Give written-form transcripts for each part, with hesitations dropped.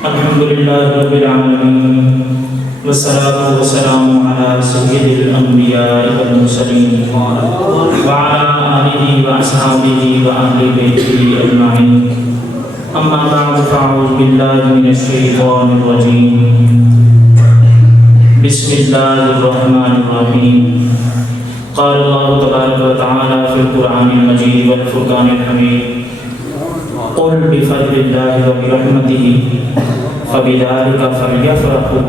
الحمد لله رب العالمين والصلاة والسلام على سيد الأنبياء والمرسلين وعلى آله وأصحابه وأهل بيته أجمعين. أما بعد فأعوذ بالله من الشيطان الرجيم. بسم الله الرحمن الرحيم. قال الله تبارك وتعالى في القرآن المجيد والفرقان الحميد: قل بفضل الله وبرحمته فبذلك فليفرحوا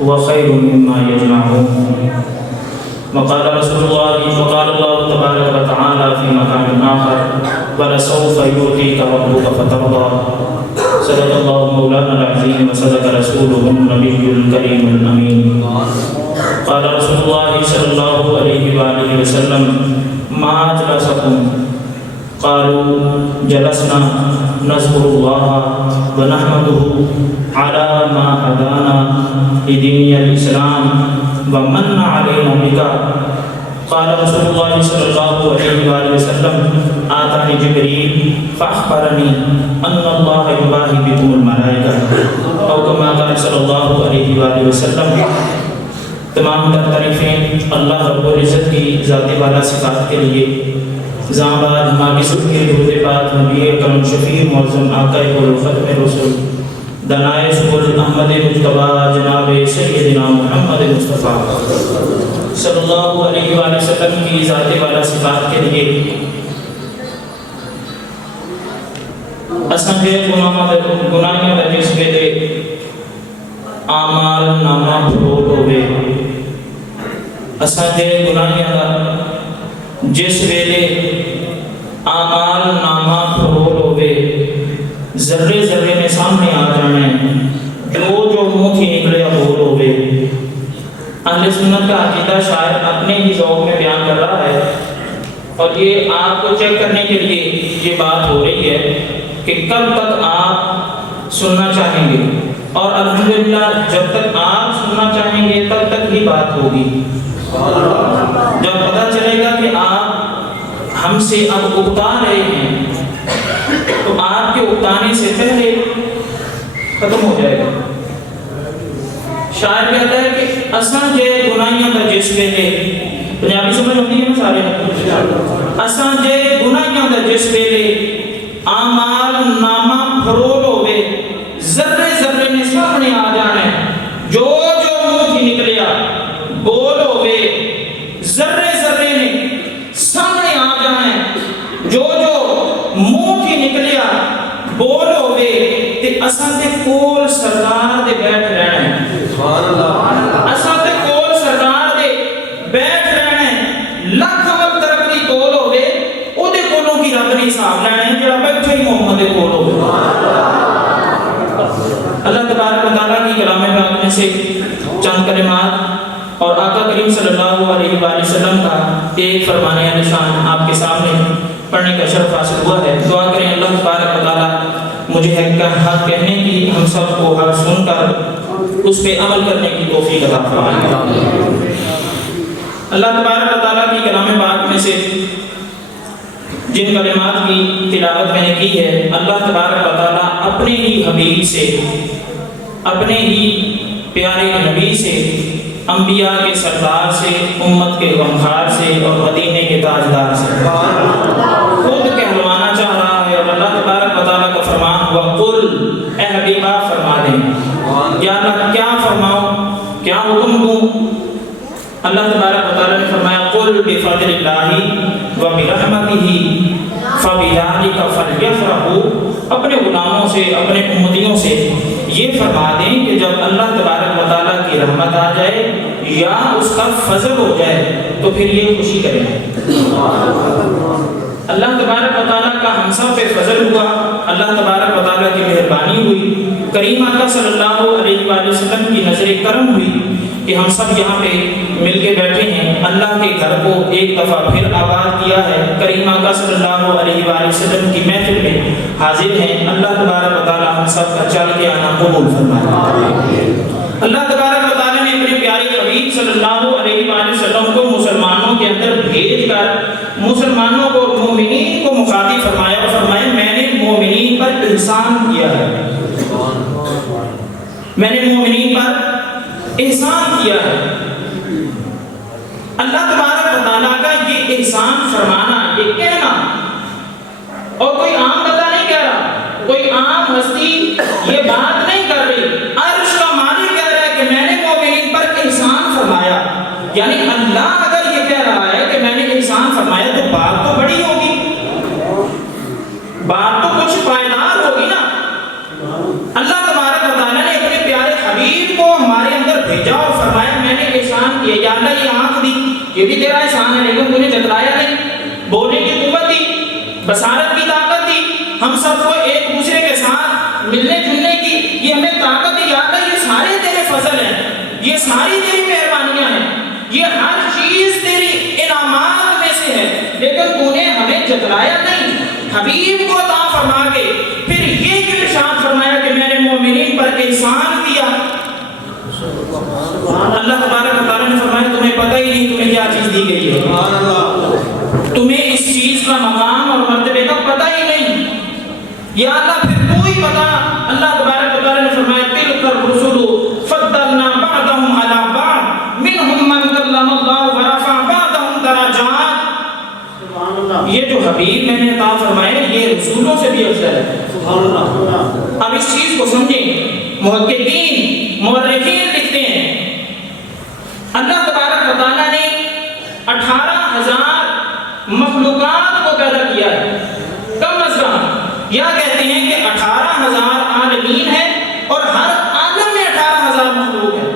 هو خير مما يجمعون. وقال الله تبارك وتعالى في مقام آخر: ولسوف يعطيك ربك فترضى. صدق الله مولانا العظيم وصدق رسوله النبي الكريم الأمين. قال رسول الله صلى الله عليه وآله وسلم: ما أجلسكم؟ قالوا: جلسنا نذكر الله ونحمده على ما هدانا لدين الإسلام ومن علينا بك. قال رسول الله صلى الله عليه وآله وسلم: آتاني جبريل فأخبرني أن الله يباهي بكم الملائكة، أو كما قال صلى الله عليه وآله وسلم. تمام تر تعریفیں اللہ رب العزت کی ذات والا صفات کے لیے. زامباد ہماری سب کے درود پاک نبی اکرم شفیع معظم آقا ختم رسول دنائے سبل احمد مجتبی جناب سیدنا محمد مصطفیٰ صلی اللہ علیہ وآلہ وسلم کی ذات والا صفات کے لیے اسنجے گناہیاں دا جس ویلے آمال نامہ بھروٹ ہوئے، اسنجے گناہیاں دا جس ویلے آمال نامہ پھرول ہوئے، ذرے ذرے میں سامنے آ جانے، جو منہ کی نکلے بول ہوئے. اہل سنت کا عقیدہ شاعر اپنے ہی ذوق میں بیان کر رہا ہے، اور یہ آپ کو چیک کرنے کے لیے یہ بات ہو رہی ہے کہ کب تک آپ سننا چاہیں گے، اور الحمدللہ جب تک آپ سننا چاہیں گے تب تک ہی بات ہوگی. جب پتہ چلے گا کہ آپ ہم سے اب اکتا رہے ہیں تو آپ کے اکتانے سے پہلے ختم ہو جائے گا. شاعر کہتا ہے کہ اساں جے گناہیاں دا جس ویلے، پنجابی سمجھ ہوتی ہے نا سارے، اساں جے گناہیاں دا جس ویلے آمال نامہ پھرول ہوئے، ذرے ذرے نے سامنے آ جانا ہے، جو منہ کی نکلیا بول ہوئے، ذرے ذرے نے سامنے آ جانا ہے، جو منہ کی نکلیا بول ہوئے، تے اساں دے کول سردار دے بیٹھ رہنا ہے. سبحان اللہ. اساں دے کول سردار دے بیٹھ رہنا ہے. لکھ عمل ترقی کول ہوئے، او دے کولوں کی رب نے حساب لینا ہے جڑا بیٹھے ہی محمد دے کول ہوئے. اللہ تبارک و تعالیٰ کی کلام پاک میں سے چند کلمات اور آقا کریم صلی اللہ علیہ وآلہ وسلم کا ایک فرمان نشان آپ کے سامنے پڑھنے کا شرف حاصل ہوا ہے. دعا کریں اللہ تبارک و تعالیٰ مجھے حق کہنے کی، ہم سب کو حق سن کر اس پہ عمل کرنے کی توفیق عطا فرمائے. اللہ تبارک و تعالیٰ کی کلام پاک میں سے جن کلمات کی تلاوت میں نے کی ہے، اللہ تبارک و تعالیٰ اپنے ہی حبیب سے، اپنے ہی پیارے نبی سے، انبیاء کے سردار سے، امت کے غمخوار سے اور مدینے کے تاجدار سے خود کہلوانا چاہ رہا ہے. اور اللہ تبارک و تعالیٰ کا فرمان ہوا: قل، اے حبیب آپ فرما دیں. یا اللہ کیا فرماؤں، کیا حکم دوں؟ اللہ تبارک و تعالیٰ نے فرمایا: قل بفضل اللہ وبرحمتہ فبذلک فلیفرحوا. اپنے غلاموں سے، اپنے امتیوں سے یہ فرما دیں کہ جب اللہ تبارک و تعالیٰ کی رحمت آ جائے یا اس کا فضل ہو جائے تو پھر یہ خوشی کریں. اللہ تبارک و تعالیٰ کا ہم سب پہ فضل ہوا، اللہ تبارک و تعالیٰ کی مہربانی ہوئی، کریم آقا صلی اللہ علیہ وآلہ وسلم کی نظر کرم ہوئی کہ ہم سب یہاں پہ مل کے بیٹھے ہیں. اللہ کے گھر کو ایک دفعہ پھر آباد کیا ہے. کریم آقا صلی اللہ علیہ وآلہ وسلم کی محفل میں حاضر ہیں. اللہ تبارک و تعالیٰ ہم سب کا چل کے آنا قبول فرمائے. اللہ تبارک و تعالیٰ نے اپنے پیارے حبیب صلی اللہ علیہ وآلہ وسلم کو مسلمانوں کے اندر بھیج کر مسلمانوں کو، مومنین کو مخاطب فرمایا اور فرمایا: میں نے مومنین پر احسان کیا ہے، میں نے مومنین پر احسان کیا ہے۔ اللہ تبارک و تعالیٰ کا یہ احسان فرمانا، یہ کہنا، اور کوئی عام بندہ نہیں کہہ رہا، کوئی عام ہستی یہ بات نہیں کر رہی، عرش کا مالک کہہ رہا ہے کہ میں نے مومنین پر احسان فرمایا۔ یعنی اللہ اگر یہ کہہ رہا ہے کہ میں نے احسان فرمایا تو بات تو بڑی ہوگی، بات تو کچھ پائیدار ہوگی نا۔ اللہ تبارک و تعالیٰ نے اپنے پیارے حبیب کو ہمارے اندر بھیجا اور فرمایا میں نے احسان کیا۔ یا اللہ یہ آنکھ دی، یہ بھی تیرا احسان ہے، لیکن تو نے جتلایا نہیں۔ بولنے کی قوت دی، بصارت کی طاقت دی، ہم سب کو ایک دوسرے کے ساتھ ملنے جلنے کی یہ ہمیں طاقت دی۔ یا اللہ یہ سارے تیرے فضل ہیں، یہ ساری تیری مہربانیاں ہیں، یہ ہر چیز تیری انعامات میں سے ہے، لیکن تو نے ہمیں جتلایا نہیں۔ حبیب کو عطا فرما کے پھر یہ کیوں ارشاد فرمایا کہ میں نے مومنین پر احسان کیا۔ اللہ تبارک و تعالیٰ نے فرمایا تمہیں پتہ ہی نہیں تمہیں کیا چیز دی گئی ہے، تمہیں اس چیز کا مقام اور مرتبے کا پتہ ہی نہیں۔ یا اللہ پھر تو ہی بتا۔ اللہ تبارک و تعالیٰ نے فرمایا تلک الرسل فضلنا بعضهم على بعض منهم من کلم اللہ ورفع بعضهم درجات۔ یہ جو حبیب میں نے عطا فرمائے یہ رسولوں سے بھی افضل ہے۔ اب اس چیز کو سمجھیں، محققین مورخین لکھتے ہیں اللہ تبارک و تعالیٰ نے 18,000 مخلوقات کو پیدا کیا ہے، کم از کم یا کہتے ہیں کہ 18,000 عالمین ہیں اور ہر عالم میں 18,000 مخلوق ہیں،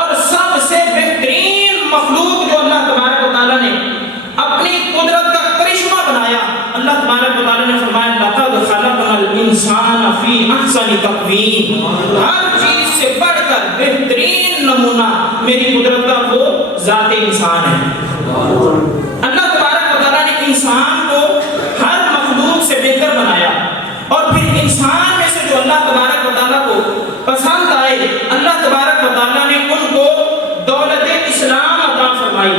اور سب سے بہترین مخلوق جو اللہ تبارک و تعالیٰ نے اپنی قدرت کا کرشمہ بنایا، اللہ تبارک و تعالیٰ نے فرمایا لقد خلقنا الانسان فی احسن تقویم۔ ہر چیز سے بڑھ کر بہترین نمونہ میری قدرت کا وہ ذات انسان ہے۔ اللہ تبارک و تعالیٰ نے انسان کو ہر مخلوق سے بہتر بنایا، اور پھر انسان میں سے جو اللہ تبارک و تعالیٰ کو پسند آئے اللہ تبارک و تعالیٰ نے ان کو دولت اسلام عطا فرمائی،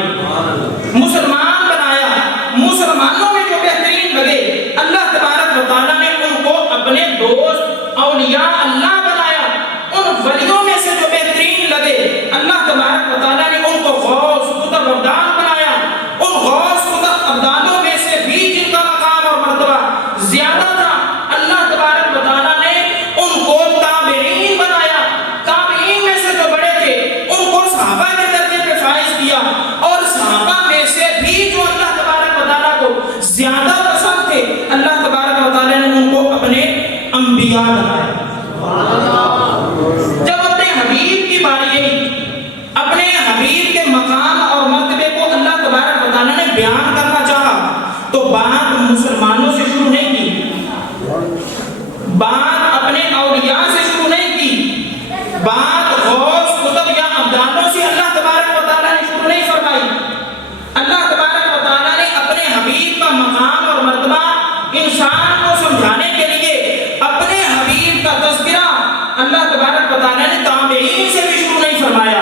مسلمان بنایا۔ مسلمانوں میں جو بہترین لگے اللہ تبارک و تعالیٰ نے ان کو اپنے دوست اولیاء اللہ بنایا۔ ان ولیوں میں سے جو بہترین لگے اللہ تبارک و تعالیٰ نے ان کو غوث قطب ابدال بنایا۔ ان غوث قطب ابدالوں میں سے بھی جن کا مقام اور مرتبہ زیادہ تھا اللہ تبارک و تعالیٰ نے ان کو تابعین بنایا۔ تابعین میں سے جو بڑے تھے ان کو صحابہ کے درجے پہ فائز کیا، اور صحابہ میں سے بھی جو اللہ تبارک و تعالیٰ کو زیادہ پسند تھے اللہ تبارک و تعالیٰ نے ان کو اپنے انبیاء بنایا۔ جب اپنے حبیب کی باری آئی، اپنے حبیب کے مقام اور مرتبے کو اللہ تبارک و تعالیٰ نے بیان کرنا چاہا تو بات مسلمانوں سے شروع نہیں کی، بات اپنے اولیاء سے شروع نہیں کی، بات غوث قطب یا ابدالوں سے اللہ تبارک و تعالیٰ نے شروع نہیں فرمائی۔ اللہ تبارک و تعالیٰ نے اپنے حبیب کا مقام اور مرتبہ انسان کو سمجھانے کے لیے اپنے حبیب کا تذکرہ اللہ تبارک و تعالیٰ نے تابعین سے بھی شروع نہیں فرمایا،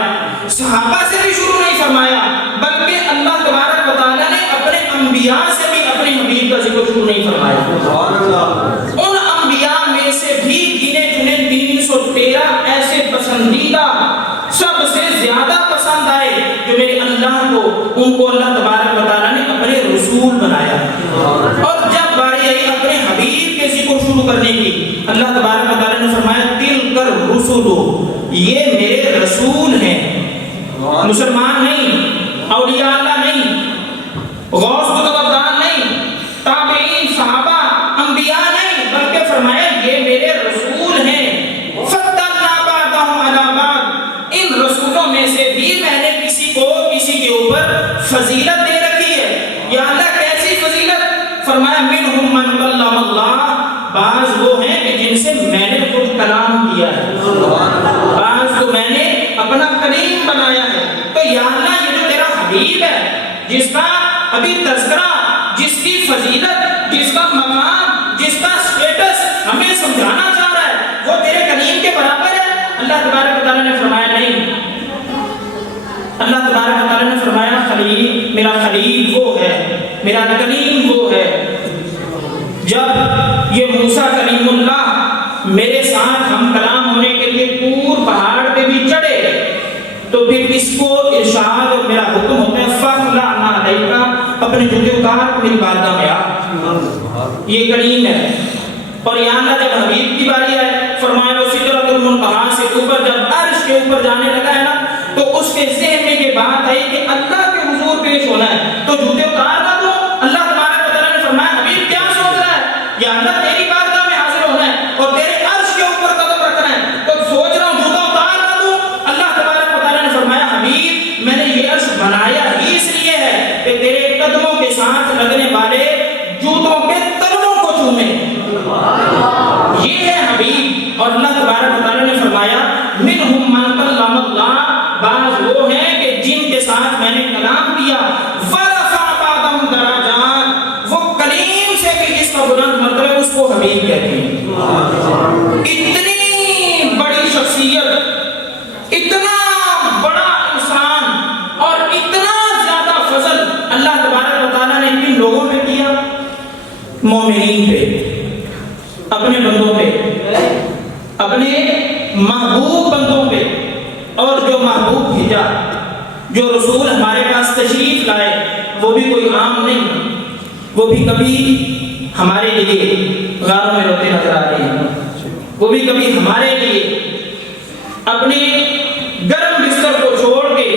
صحابہ سے بھی شروع نہیں فرمایا، بلکہ اللہ تبارک و تعالیٰ نے اپنے انبیاء سے بھی اپنے حبیب کا ذکر شروع نہیں فرمایا۔ ان انبیاء میں سے بھی گنے چنے 313 ایسے پسندیدہ سب سے زیادہ پسند آئے جو میرے اللہ کو، ان کو اللہ تبارک و تعالیٰ نے اپنے رسول بنایا۔ اور جب باری آئی اپنے حبیب کے ذکر شروع کرنے کی اللہ تبارک و تعالیٰ نے فرمایا تلک الرسل، یہ میرے رسول ہیں، مسلمان نہیں، اولیاء اللہ نہیں، غوث قطب ابدال نہیں، تابعین صحابہ انبیاء نہیں، بلکہ فرمایا یہ میرے رسول ہیں۔ فضلنا بعضهم علی بعض، ان رسولوں میں سے بھی میں نے کسی کو کسی کے اوپر فضیلت دے رکھی ہے۔ یا اللہ کیسی فضیلت؟ فرمایا منہم من کلم اللہ، بعض وہ ہیں کہ جن سے میں نے خود کلام کیا ہے، بعض کو میں نے اپنا کلیم بنایا ہے۔ تو یا اللہ یہ جو تیرا حبیب ہے جس کا ابھی تذکرہ، جس کی فضیلت، جس کا مقام، جس کا سٹیٹس ہمیں سمجھانا چاہ رہا ہے وہ تیرے کلیم کے برابر ہے؟ اللہ تبارک و تعالیٰ نے فرمایا نہیں۔ اللہ تبارک و تعالیٰ نے فرمایا خلیل، میرا خلیل وہ ہے، میرا کلیم وہ ہے جب یہ موسیٰ کلیم اللہ میرے ساتھ ہم کلام ہونے کے لیے طور پہاڑ پہ بھی چڑھے تو پھر اس کو ارشاد اور میرا حکم ہوتا ہے فَخْلَعْنَا عَلَيْكَ اپنے جوتے اتار میری بارگاہ میں آ. یہ کریم ہے. اور یہاں اللہ جب حبیب کی باری آئے فرمایا وہ سدرۃ المنتہا سے اوپر جب عرش کے اوپر جانے لگا ہے نا تو اس کے ذہن میں یہ بات آئی کہ اللہ کے حضور پیش ہونا ہے تو جوتے اتار نہ دو. اللہ تبارک و تعالیٰ نے فرمایا حبیب کیا سوچ رہا ہے یا اللہ تیری بارگاہ میں حاضر ہونا ہے اور تیرے عرش کے اوپر قدم رکھنا ہے تو سوچ رہا ہوں جوتا اتار نہ دوں. اللہ تبارک و تعالیٰ نے فرمایا حبیب میں نے یہ عرش بنایا ہی اس لیے ہے کہ تیرے قدموں کے ساتھ لگنے والے جوتوں کے تلووں کو چومے. یہ ہے حبیب. اور اللہ تبارک و تعالیٰ نے فرمایا منہم من کلم اللہ بعض وہ ہیں کہ جن کے ساتھ میں نے کلام کیا ورفع بعضهم درجات وہ کریم سے کہ جس کا بلند مرتبہ اس کو حبیب کہتے ہیں. اتنی بڑی شخصیت اتنا بڑا انسان اور اتنا زیادہ فضل اللہ تبارک و تعالیٰ نے کن لوگوں پہ کیا؟ مومنین پہ, اپنے بندوں پہ, اپنے محبوب بندوں پہ. اور جو محبوب بھیجا جو رسول ہمارے پاس تشریف لائے وہ بھی کوئی عام نہیں, وہ بھی کبھی ہمارے لیے غاروں میں روتے نظر آتے ہیں, وہ بھی کبھی ہمارے لیے اپنے گرم بستر کو چھوڑ کے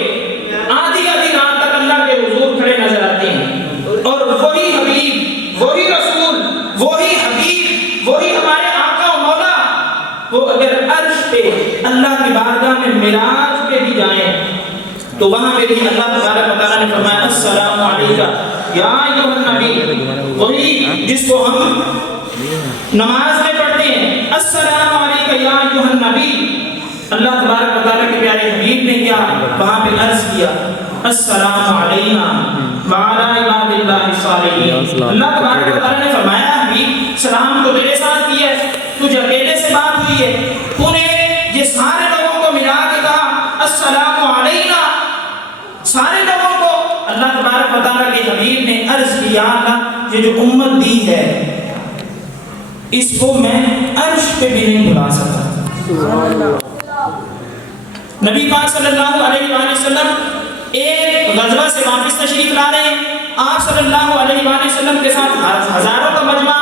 آدھی آدھی رات تک اللہ کے حضور کھڑے نظر آتے ہیں. اور وہی حبیب وہی رسول وہی حبیب وہی ہمارے آقا و مولا وہ اگر عرش پہ اللہ کی بارگاہ میں معراج پہ بھی جائیں تو وہاں پہ بھی اللہ تبارک و تعالیٰ نے فرمایا السلام علیکہ یا ایھا النبی, وہی جس کو ہم نماز میں پڑھتے ہیں السلام علیکہ یا ایھا النبی. اللہ تبارک و تعالیٰ کے پیارے حبیب نے کیا وہاں پہ عرض کیا السلام علینا وعلی عباد اللہ الصالحین. اللہ تبارک و تعالیٰ نے فرمایا حبیب سلام تو تیرے ساتھ کیا ہے, تجھے اکیلے سے بات ہوئی ہے, تو نے یہ سارے لوگوں کو ملا کے کہا السلام علینا سارے لوگوں کو. اللہ تبارک و تعالیٰ کے حبیب نے عرض کیا اللہ یہ جو امت دی ہے اس کو میں عرش پہ بھی نہیں بھلا سکتا. نبی پاک صلی اللہ علیہ وآلہ وسلم ایک غزوہ سے واپس تشریف لا رہے ہیں. آپ صلی اللہ علیہ وآلہ وسلم کے ساتھ ہزاروں کا مجمع,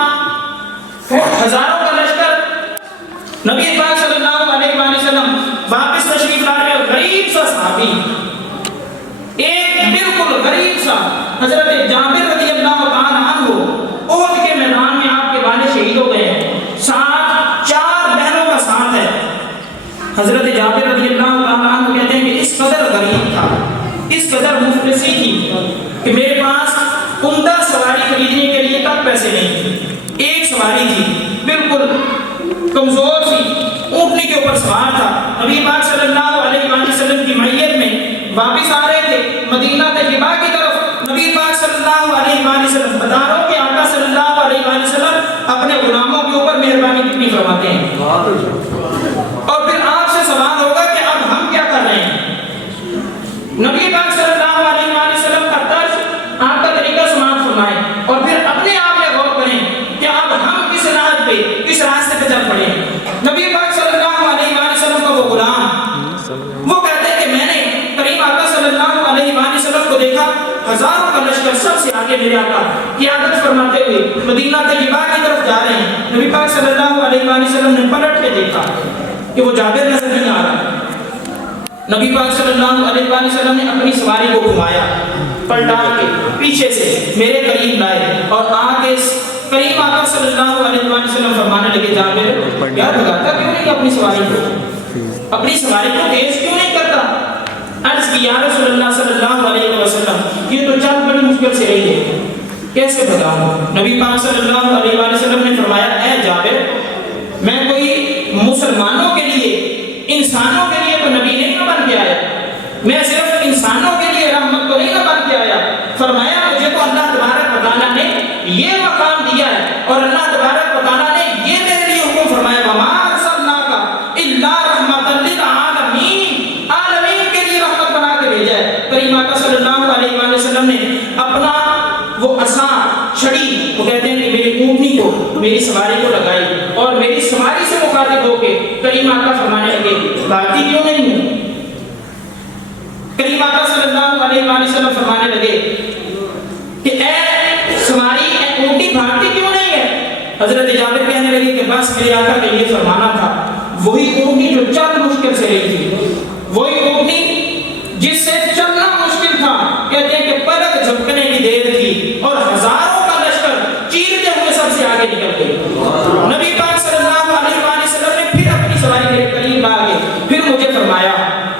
ہزاروں کا لشکر. نبی پاک صلی اللہ علیہ وآلہ وسلم واپس تشریف لا رہے ہیں. غریب سا صحابی, ایک بالکل غریب سا حضرت جابر رضی اللہ تعالیٰ عنہ احد کے میدان میں آپ کے والد شہید ہو گئے ہیں. ساتھ 4 بہنوں کا ساتھ ہے. حضرت جابر رضی اللہ تعالیٰ عنہ کہتے ہیں کہ اس قدر غریب تھا, اس قدر مفلسی تھی کہ میرے پاس عمدہ سواری خریدنے کے لیے تک پیسے نہیں تھے. ایک سواری تھی بالکل کمزور سی, اونٹنی کے اوپر سوار تھا. نبی پاک صلی اللہ علیہ وآلہ وسلم کی معیت میں واپس آ رہے تھے مدینہ طیبہ کی طرف. نبی پاک صلی اللہ علیہ وآلہ وسلم بتا رہا ہوں کہ آقا صلی اللہ علیہ وآلہ وسلم اپنے غلاموں کے اوپر مہربانی کتنی فرماتے ہیں. اور پھر آپ سے سوال ہوگا کہ اب ہم کیا کر رہے ہیں. نبی پاک صلی اللہ علیہ وآلہ وسلم کا طرز آپ کا طریقہ سماعت فرمائیں اور پھر اپنے آپ میں غور کریں کہ اب ہم کس راہ پہ کس راستے پہ چل پڑے. نبی پاک صلی اللہ علیہ وآلہ وسلم کا وہ غلام وہ کہتے ہیں کہ میں نے کریم آقا صلی اللہ علیہ وآلہ وسلم کو دیکھا ہزاروں کا لشکر سب سے آگے میرے آقا قیادت فرماتے ہوئے مدینہ طیبہ کی طرف جا رہے ہیں. نبی پاک صلی اللہ علیہ وآلہ وسلم نے پلٹ کے دیکھا کہ وہ جابر نظر نہیں آ رہا. نبی پاک صلی اللہ علیہ وآلہ وسلم نے اپنی سواری کو گھمایا پلٹا کے پیچھے سے میرے قریب لائے اور آگے کریم آقا صلی اللہ علیہ وآلہ وسلم فرمانے لگے جابر یار بھگاتا کیوں نہیں اپنی سواری کو, اپنی سواری کو تیز کیوں نہیں کرتا. عرض کی یا رسول اللہ صلی اللہ علیہ وسلم یہ تو چل بڑی مشکل سے رہی ہے کیسے بتاؤں. نبی پاک صلی اللہ علیہ وآلہ وسلم نے فرمایا اے جابر میں کوئی مسلمانوں کے لیے انسانوں کے لیے تو نبی نہیں بن کے آیا, میں صرف انسانوں کے لیے رحمت تو نہیں بن کے آیا. فرمایا مجھے تو اللہ تبارک و تعالیٰ نے یہ مقام دیا ہے اور اللہ تبارک و تعالیٰ نے یہ میرے لیے حکم فرمایا وما ارسلناک الا رحمۃ للعالمین, عالمین کے لیے رحمت بنا کے بھیجا ہے. کریم آقا صلی اللہ علیہ وآلہ وسلم نے اپنا وہ عصا چھڑی وہ کہتے ہیں کہ میری اونٹنی کو کے کریم آقا فرمانے لگے بھاگتی کیوں نہیں ہے؟ کریم آقا صلی اللہ علیہ وآلہ وسلم فرمانے لگے کہ اے سواری، اے اونٹی بھاگتی کیوں نہیں ہے؟ حضرت جابر کہنے لگے کہ بس میرے آقا کا یہ فرمانا تھا، وہی اونٹی جو چل مشکل سے رہی تھی، وہی اونٹی جس سے چلنا مشکل تھا، کہتے ہیں کہ پلک جھپکنے کی دیر تھی اور ہزاروں کا لشکر چیرتے ہوئے سب سے آگے نکل گئے۔ نبی پاک صلی اللہ علیہ وآلہ وسلم نے پھر اپنی سواری کے قریب آگے پھر مجھے فرمایا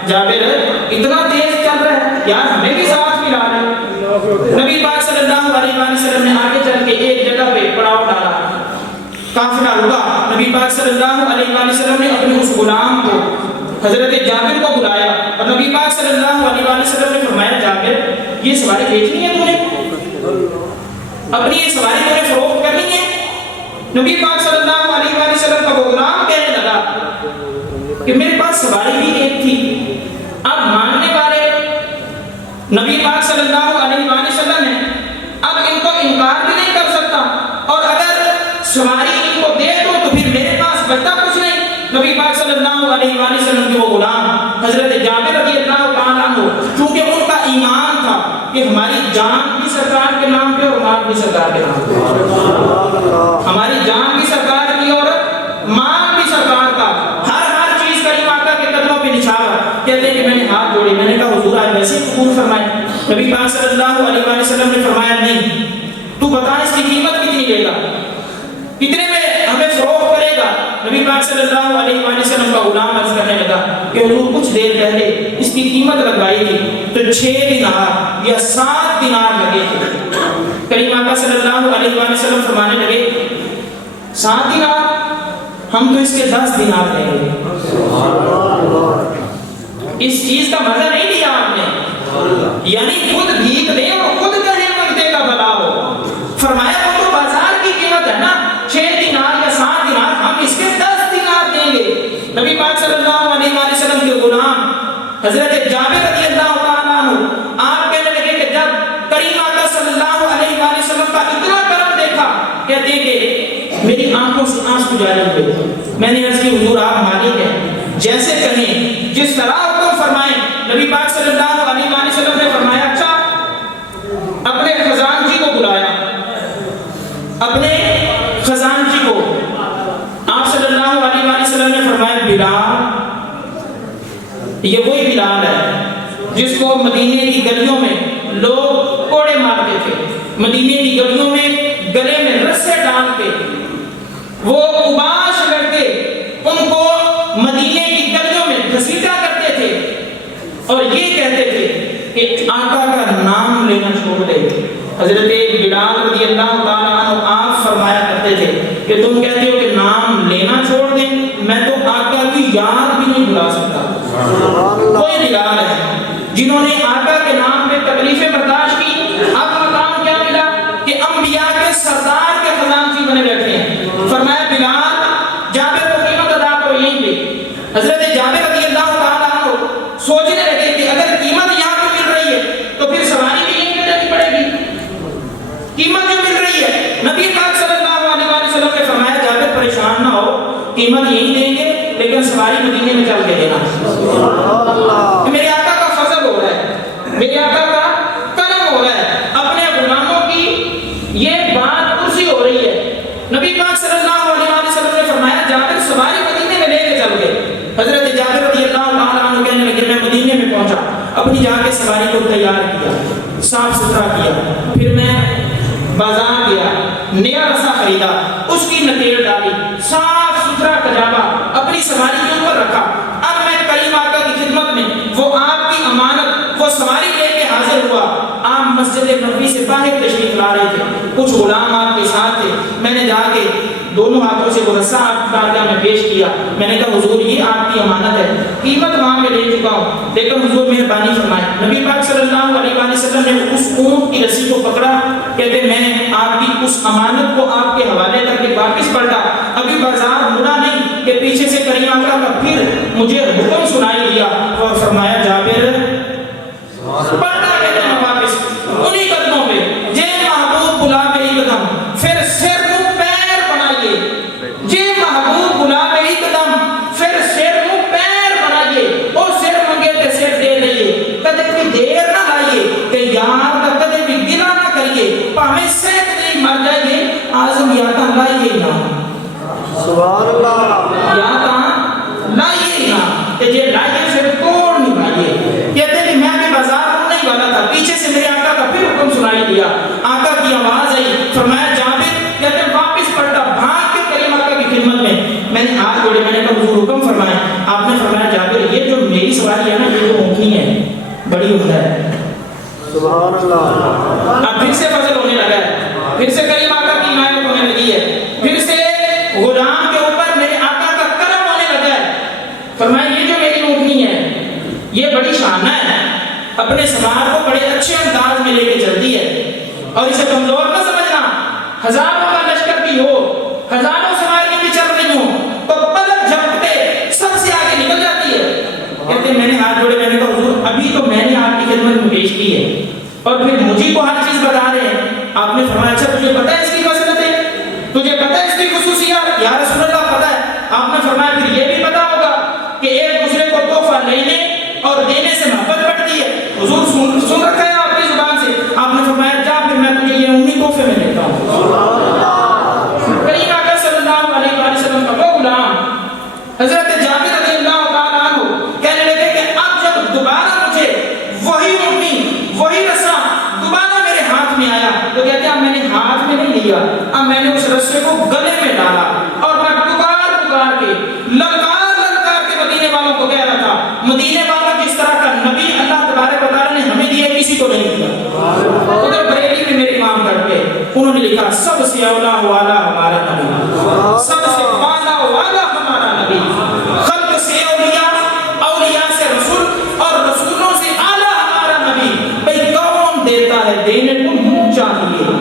جابر اتنا تیز چل رہا ہے یار، ہمیں بھی ساتھ ملا رہے۔ نبی پاک صلی اللہ علیہ وآلہ وسلم نے آگے چل کے ایک جگہ پہ پڑاؤ ڈالا، قافلہ رکا۔ نبی پاک صلی اللہ علیہ وآلہ وسلم نے اپنے اس غلام کو حضرت جابر کو بلایا اور نبی پاک صلی اللہ علیہ وآلہ وسلم نے فرمایا جابر یہ سواری بیچنی ہے تو نے؟ اپنی یہ سواری تو نے فروخت کرنی ہے؟ نبی پاک صلی اللہ علیہ وآلہ وسلم کا وہ غلام کہنے لگا کہ میرے پاس سواری بھی ایک تھی، اب ماننے والے نبی پاک صلی اللہ علیہ وآلہ وسلم نے اب ان کو انکار بھی نہیں کر سکتا، اور اگر سواری ان کو دے دو تو پھر میرے پاس بچتا کچھ نہیں۔ نبی پاک صلی اللہ علیہ وآلہ وسلم کے وہ غلام حضرت جابر رضی اللہ تعالیٰ عنہ، چونکہ ان کا ایمان تھا کہ ہماری جان بھی سرکار کے نام پہ اور مال بھی سرکار کے نام پہ، ہماری جان بھی سرکار کی اور مال بھی سرکار کا، ہر چیز کریم آقا کے قدموں پہ نچھاور۔ کہتے ہیں کہ میں نے ہاتھ جوڑے، میں نے کہا حضور آج ویسے قبول فرمائے۔ نبی پاک صلی اللہ علیہ وآلہ وسلم نے فرمایا نہیں، تو بتا اس کی قیمت کتنی لے گا، کتنے میں ہمیں فروخت کرے گا؟ نبی پاک صلی اللہ علیہ وآلہ وسلم کا غلام عرض کرنے لگا کہ حضور کچھ دیر پہلے اس کی قیمت لگائی تھی تو 6 دینار یا 7 دینار لگے تھے۔ کریم آقا صلی اللہ علیہ وآلہ وسلم فرمانے لگے 7 دینار، ہم تو اس کے 10 دینار لیں گے۔ اس چیز کا مزہ نہیں لیا آپ نے، یعنی خود بھیک دیں اور خود کہیں منگتے کا بھلا ہو۔ فرمایا وہ تو بازار کی قیمت ہے نا، 6 دینار یا 7 دینار، ہم اس کے 10 دینار دیں گے۔ نبی پاک صلی اللہ علیہ وآلہ وسلم کے غلام حضرت جابر رضی اللہ تعالیٰ عنہ آپ کہنے لگے کہ جب کریم آقا صلی اللہ علیہ وآلہ وسلم کا اتنا کرم دیکھا، کہتے ہیں کہ میری آنکھوں سے آنسو جاری ہوئے۔ میں نے عرض کی حضور آپ مالک ہیں، جیسے کہیں جس طرح حکم فرمائیں۔ نبی پاک صلی اللہ علیہ وآلہ وسلم نے فرمایا اچھا اپنے خزانچی کو بلایا، اپنے خزانچی کو آپ صلی اللہ علیہ وآلہ وسلم نے فرمایا بلال، یہ وہی بلال ہے جس کو مدینے کی گلیوں میں لوگ کوڑے مارتے تھے، مدینے کی گلیوں میں گلے میں رسے ڈال کے وہ اوباش لڑکے ان کو مدینے کی گلیوں میں گھسیٹا کرتے تھے اور یہ کہتے تھے کہ آقا کا نام لینا چھوڑ دے۔ حضرت بلال رضی اللہ تعالیٰ عنہ آپ فرمایا کرتے تھے کہ تم کہتے ہو کہ نام لینا چھوڑ دیں، میں تو آقا کی یاد بھی نہیں بلا سکتا۔ کوئی بلال ہے جنہوں نے آقا کے نام پہ تکلیفیں برداشت کی، اب مقام کیا ملا کہ انبیاء کے سردار کے خزانچی بنے بیٹھے ہیں۔ فرمایا بلال جابر کو قیمت ادا کرو یہیں پہ۔ حضرت جابر رضی اللہ تعالیٰ عنہ سوچنے لگے کہ اگر قیمت یہاں پہ مل رہی ہے تو پھر سواری بھی یہیں پہ دینی پڑے گی، قیمت جو مل رہی ہے۔ نبی پاک صلی اللہ علیہ وآلہ وسلم نے فرمایا جابر پریشان نہ ہو، قیمت یہی دیں گے لیکن سواری مدینے میں چل کے دینا۔ میرے آقا کا فضل ہو رہا ہے، میرے آقا کا کرم ہو رہا ہے، اپنے غلاموں کی یہ بات کرسی ہو رہی ہے۔ نبی پاک صلی اللہ علیہ وآلہ وسلم نے فرمایا جابر سواری مدینے میں لے کے چل گئے۔ حضرت جابر رضی اللہ تعالیٰ عنہ کہنے لگے میں مدینے میں پہنچا، اپنی جا کے سواری کو تیار کیا، صاف ستھرا کیا، پھر میں بازار گیا، نیا رسا خریدا، اس کی نکیل ڈالی، صاف ستھرا کجاوا اپنی سواری کے اوپر رکھا۔ اب میں کریم آقا کی خدمت میں وہ آپ کی امانت وہ سواری لے کے حاضر ہوا۔ آپ مسجد نبوی سے باہر تشریف لا رہے تھے، کچھ غلام آپ کے ساتھ تھے، میں نے جا کے دونوں ہاتھوں سے وہ رسا آپ کی بارگاہ میں پیش کیا۔ میں نے کہا حضور یہ آپ کی امانت ہے، قیمت وہاں میں لے چکا ہوں لیکن حضور مہربانی فرمائیں۔ نبی پاک صلی اللہ علیہ وآلہ وسلم نے اس اونٹ کی رسی کو پکڑا، کہتے میں آپ کی اس امانت کو آپ کے حوالے کر کے واپس پلٹا، ابھی بازار مڑا نہیں کہ پیچھے سے کریم آقا کا پھر مجھے حکم سنائی دیا اور فرمایا جابر پلٹا کہتے ہیں واپس انہی قدموں پہ، جے محبوب بلا پہ قدم پھر سر پیر بنائیے، جے محبوب بلا پہ قدم اعظم یا تا لائیے نا سبحان اللہ یا تا لائیے نا کہ جے لائیے پھر توڑ نہیں پائیے. کہتے ہیں کہ میں بھی بازار ہونے ہی والا تھا, پیچھے سے میرے آقا کا پھر حکم سنائی دیا. آقا کی آواز آئی, فرمایا جابر, کہتے ہیں واپس پلٹا بھاگ کے کریم آقا کی خدمت میں نے ہاتھ جوڑے, میں نے کہا حضور حکم فرمائے. آپ نے فرمایا جابر یہ جو میری سواری ہے نا یہ جو اونٹنی ہے بڑی عمدہ ہے. سبحان اللہ. اب پھر سے فضل ہونے لگا ہے, پھر سے کریم آقا کی عنایت ہونے لگی ہے, پھر سے غلام کے اوپر میرے آقا کا کرم ہونے لگا ہے. فرمایا یہ جو میری اونٹنی ہے یہ بڑی شانہ ہے, اپنے سوار کو بڑے اچھے انداز میں لے کے چلتی ہے, اور اسے کمزور نہ سمجھنا. ہزاروں کا لشکر بھی ہو, ہزاروں سواریاں بھی چل رہی ہوں تو پلک جھپکتے سب سے آگے نکل جاتی ہے. کہتے ہیں میں نے ہاتھ جوڑے, میں نے کہا حضور ابھی تو میں نے آپ کی خدمت میں پیش کی ہے اور پھر مجھے کو ہر چیز بتا رہے ہیں. آپ نے فرمایا اچھا تجھے پتہ ہے اس کی فضیلتیں, تجھے پتہ ہے اس کی خصوصیات؟ یا رسول اللہ پتہ ہے. آپ نے فرمایا پھر یہ بھی پتہ ہوگا کہ ایک دوسرے کو تحفہ لینے اور دینے سے محبت بڑھتی ہے. حضور سن رکھا ہے آپ کی زبان سے. آپ نے فرمایا جا پھر میں تجھے یہ امی تحفے میں دیتا ہوں. کریم آقا صلی اللہ علیہ وآلہ وسلم کا وہ غلام حضرت جابر رضی اللہ تعالیٰ عنہ کہنے لگے کہ اب جب دوبارہ مجھے وہی امی وہی رسا دوبارہ میرے ہاتھ میں آیا تو کہتے ہیں اب میں نے ہاتھ میں نہیں لیا, اب میں نے اس رسے کو گلے میں ڈالا اور میں پکار کے للکار کے مدینے والوں کو کہہ رہا تھا, مدینے والوں جس طرح کا نبی اللہ تبارک و تعالیٰ نے ہمیں دیا کسی کو نہیں دیا. ادھر بریلی میں میرے امام گھر پہ انہوں نے لکھا سب سے اولا والا ہمارا نبی, سب سے بالا والا ہمارا نبی, خلق سے اولیاء, اولیاء سے رسول اور رسولوں سے اعلیٰ ہمارا نبی. بھئی کون دیتا ہے دینے کو منہ چاہیے,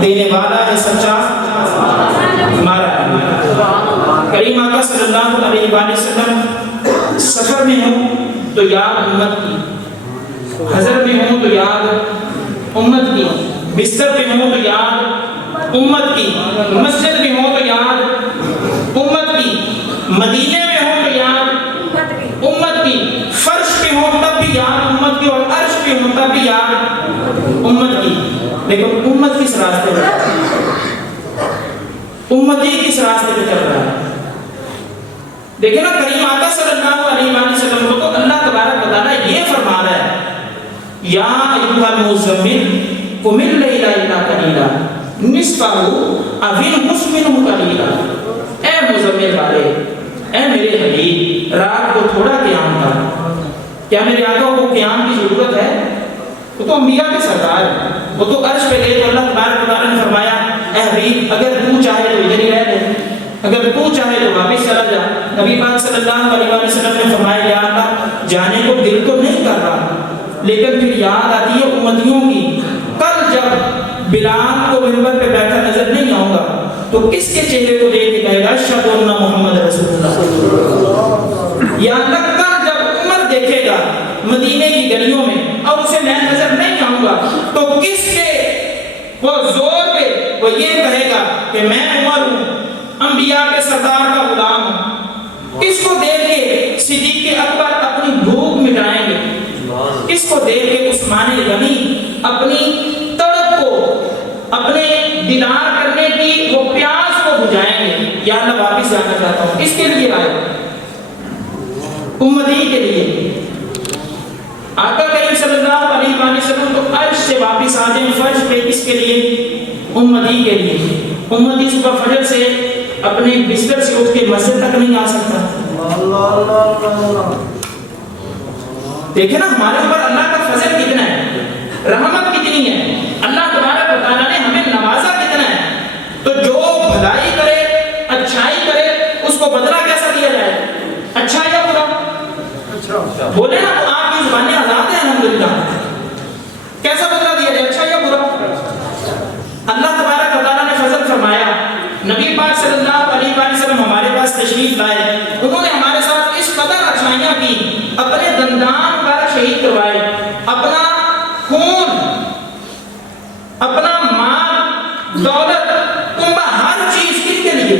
دینے والا ہے سچا ہمارا نبی. کریم آقا صلی اللہ علیہ وآلہ وسلم سفر میں ہوں تو یاد امت کی, حضر میں ہوں تو یاد امت کی, بستر میں ہوں تو یاد امت کی, مسجد میں ہوں تو یاد امت کی, مدینے میں ہوں تو یاد امت کی, فرش پہ ہوں تب بھی یاد امت کی, اور عرش پہ ہوں تب بھی یاد امت کی. لیکن امت کس راستے پر, امتی کس راستے پہ چل رہا ہے؟ دیکھیں نا کریم آقا صلی اللہ علیہ وآلہ وسلم کو تو اللہ تبارک و تعالیٰ یہ فرما رہا ہے یا ایھا المزمل قم اللیل الا قلیلا نصفہ او انقص منہ قلیلا. اے مزمل والے, اے میرے حبیب, رات کو تھوڑا قیام کر. کیا میرے آقا کو قیام کی ضرورت ہے؟ وہ تو انبیاء کے سردار ہیں, وہ تو عرش پہ گئے تو اللہ تبارک و تعالیٰ نے فرمایا اے حبیب اگر تو چاہے تو ادھر ہی رہ لے, اگر تو چاہے تو واپس چلا جا. نبی پاک صلی اللہ علیہ وسلم نے فرمایا یا اللہ جانے کو دل تو نہیں کر رہا, لیکن پھر یاد آتی ہے امتیوں کی. کل جب بلال کو منبر پہ بیٹھا نظر نہیں آؤں گا تو کس کے چہرے کو دیکھ کے کہے گا اشہد ان محمد رسول اللہ. یا اللہ کل جب عمر دیکھے گا مدینے کی گلیوں میں اور اسے میں نظر نہیں آؤں گا تو کس کے وہ زور پہ وہ یہ کہے گا کہ میں عمر ہوں, انبیاء کے سردار کا غلام ہوں. اس کو دیکھ کے صدیق اکبر اپنی بھوک مٹائیں گے, اس کو دیکھ کے عثمان غنی اپنی تڑپ کو, اپنے دیدار کرنے کی وہ پیاس کو بجھائیں گے. یا اللہ واپس جانا چاہتا ہوں. اس کے لیے آئے, امتی کے لیے. آقا کریم صلی اللہ علیہ وآلہ وسلم تو عرش سے واپس آ جائیں فرش پہ, کس کے لیے؟ امتی کے لیے. امتی صبح فجر سے اپنے بستر سے اٹھ کے مسجد تک نہیں آ سکتا. دیکھیں نا ہمارے اوپر اللہ کا فضل کتنا ہے, رحمت کتنی ہے, اللہ تبارک و تعالیٰ نے ہمیں نوازا کتنا ہے. تو جو بھلائی کرے, اچھائی کرے, اس کو بدلہ کیسا دیا جائے, اچھا یا برا؟ بولے نا آپ کی زبانیں آزاد ہیں الحمدللہ, کیسا بدلہ دیا جائے, اچھا یا برا؟ اللہ تبارک و تعالیٰ نے فضل فرمایا. نبی پاک صلی اللہ علیہ وآلہ وسلم ہمارے پاس تشریف لائے, انہوں نے ہمارے ساتھ اس قدر اچھائیاں کی, اپنے دندان مبارک شہید کروائے, اپنا خون, اپنا مال, دولت, کنبہ, ہر چیز کس کے لیے؟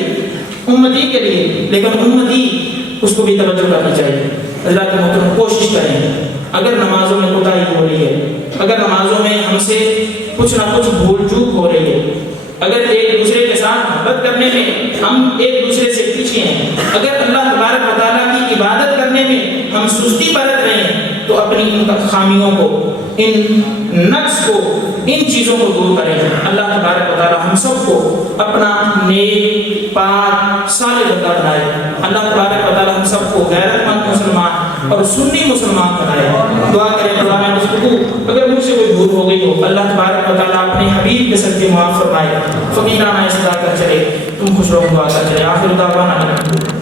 امتی کے لیے. لیکن امتی اس کو بھی توجہ کرنی چاہیے. اللہ کے محترم کوشش کریں, اگر نمازوں میں کوتاہی ہو رہی ہے, اگر نمازوں میں ہم سے کچھ نہ کچھ بھول چوک ہو رہی ہے, اگر ایک دوسرے کے ساتھ محبت کرنے میں ہم ایک دوسرے سے پیچھے ہیں، اگر اللہ تبارک و تعالیٰ کی عبادت کرنے میں ہم سستی برت رہے ہیں، تو اپنی ان خامیوں کو، ان نقص کو، ان چیزوں کو دور کریں۔ اللہ تبارک و تعالیٰ ہم سب کو اپنا نیک، پاک، صالح بندہ بنائے۔ اللہ تبارک و تعالیٰ ہم سب کو غیرت مند مسلمان اور سنی مسلمان بنائے۔ دعا کریں قرآن گفتگو اگر مجھ سے کوئی بھول ہو گئی ہو، اللہ تبارک و تعالیٰ اپنے حبیب کے صدقے معاف فرمائے۔ فقیرانہ اصلاح کر چلے، تم خوش رہو، دعا کر چلے۔ آخر دعوانا